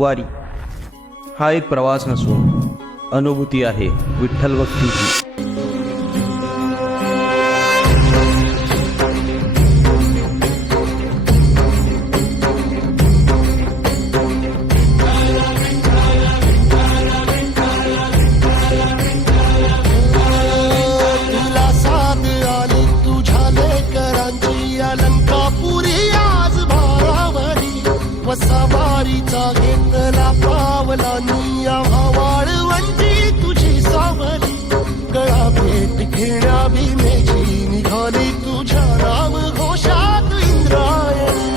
वारी हा एक प्रवास नसून अनुभूती आहे विठ्ठल भक्तीची. सवारीचा घेतला पावला निया वाळवंटी तुझी सावली गळा भेट घेण्या भीमेची निघाली तुझ्या नाम घोषात इंद्रायणी.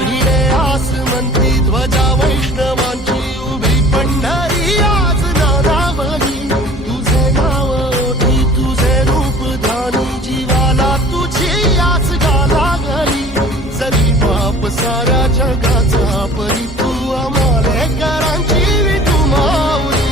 भिडे आसमंती ध्वजा वैष्णवांची उभी पंढरी आज नानावली तुझे नाव ओठी तुझे रूप जीवाला तुझी याच गाला घरी जरी बाप साऱ्या जगाचा परी तू आम्हालेकरांची तू माऊली.